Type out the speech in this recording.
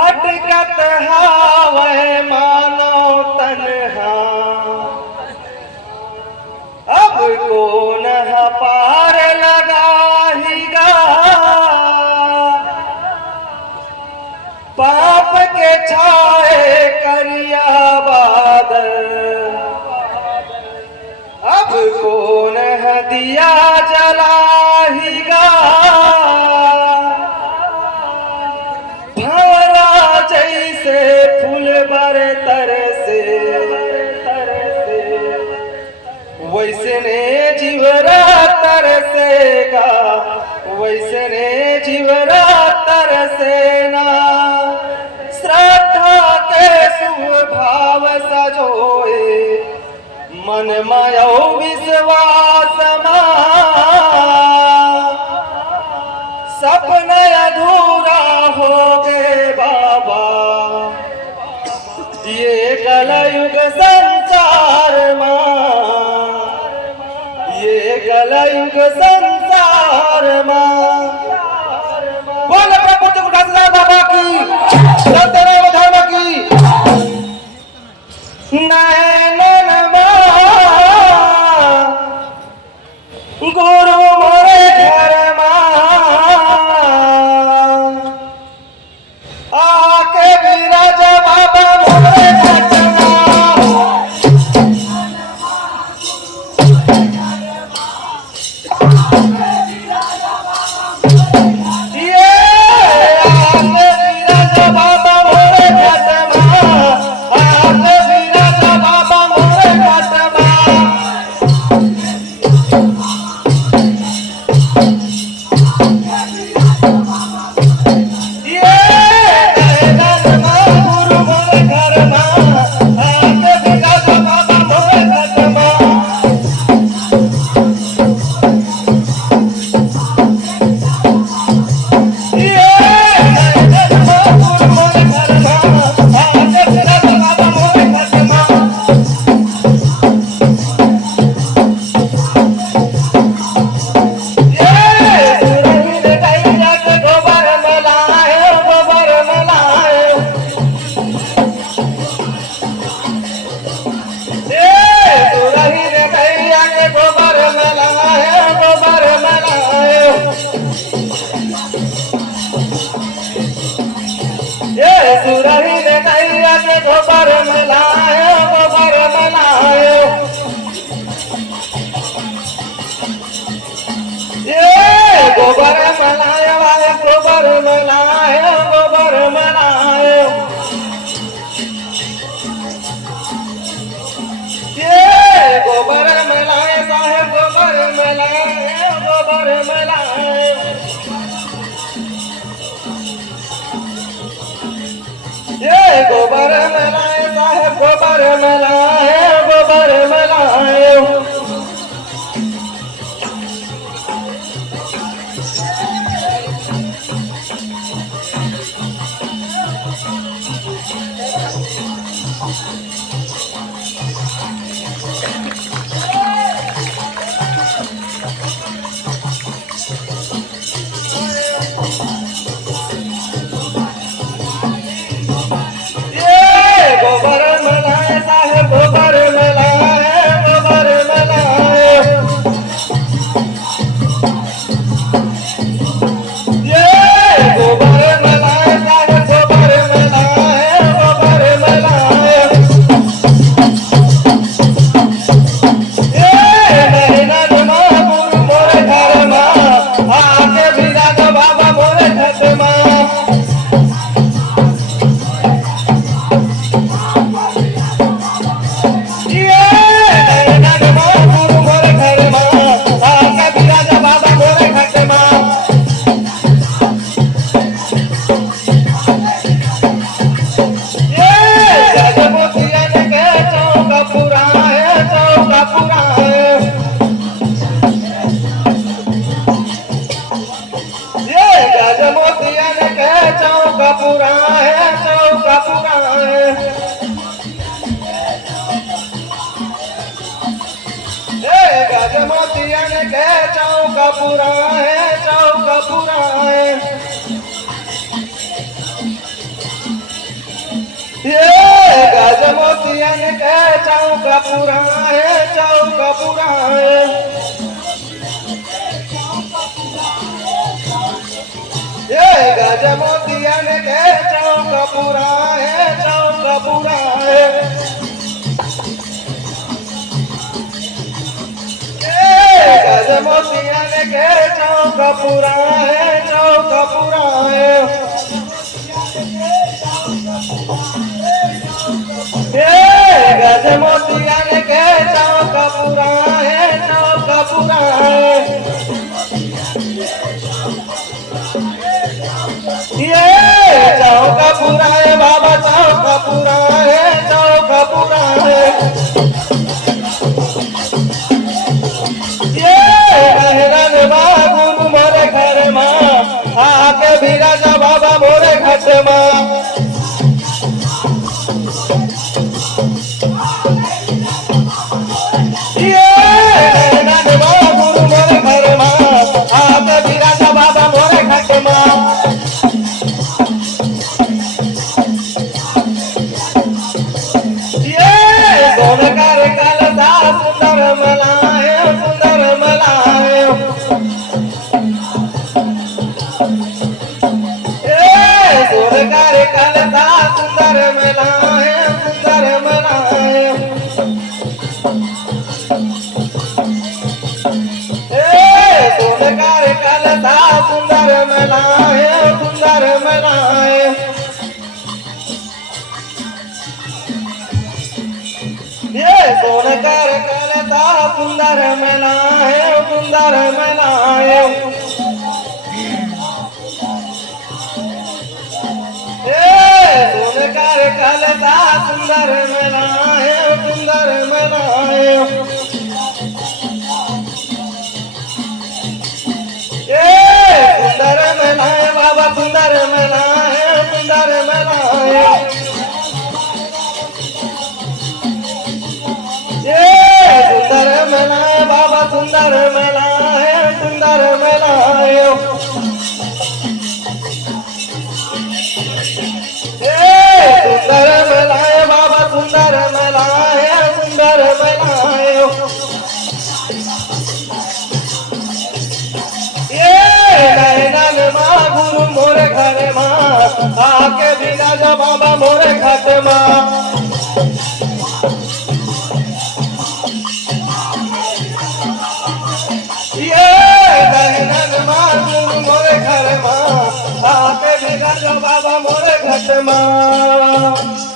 भटकत हावै मानव तन्हा, अब कौन पार लगाहीगा। पाप के छाए करिया बादल, अब कौन दिया जलाहीगा। भंवरा जैसे फूल बरतर से, वैसने जीवरा तरसेगा, वैसने जीवरा तरसेना। श्रद्धा के सुभाव सजोए, मन मायो विश्वास मा। सपना अधूरा हो गए बाबा, ये कलयुग संसार मां, ये कलयुग संसार मां। बोल प्रभु तुलसीदास बाबा की, सत्यनारायण धर्म की। नैनन गुरु मोरे घर आके विराज बाबा मोरे घटना। ये आके विराज बाबा मोरे घटना, आके विराज बाबा मोरे घटना। सुरही ने नैया के गोबर मिलायो, गोबर मिलायो। ये गोबर मिलायो, गोबर मिलायो, गोबर मिलायो। ये गोबर मिलायो साहेब, गोबर मिलायो, गोबर मिलायो। ये गोबर मिलाए साहेब, गोबर मिलाए, गोबर मिलाए। गजमोतियन के चौका पूरा है, चौका पूरा है। ये गज मोतियन के चौका पूरा है चौका पूरा है ये गज मोतियन के चौका पूरा है चौका पूरा है ये गज मोतियन के चौका पूरा है चौका पूरा है गज मोतियन के चौका पूरा है चौका पूरा है ये चौका पूरा है बाबा चौका पूरा है चौका पूरा है ये अहरन बाबू मोरे घर माँ आके बिराजा बाबा मोरे घट माँ सुंदर मलाए सुंदर मलाए ये सोनकर कलता सुंदर मलाए सुंदर मलाए सोनकर कलता सुंदर मलाए सुंदर मलाए सुंदर मलाए बाबा सुंदर मलाए सुंदर मलाए सुंदर मलाए बाबा सुंदर मलाए सुंदर मलाए सुंदर मलाए बाबा सुंदर मलाए सुंदर मलाए गुरु मोरे घर माँ आके बिराजा बाबा मोरे घट माँ ये नैनन माँ गुरु मोरे घर माँ आके बिराजा बाबा मोरे घट माँ।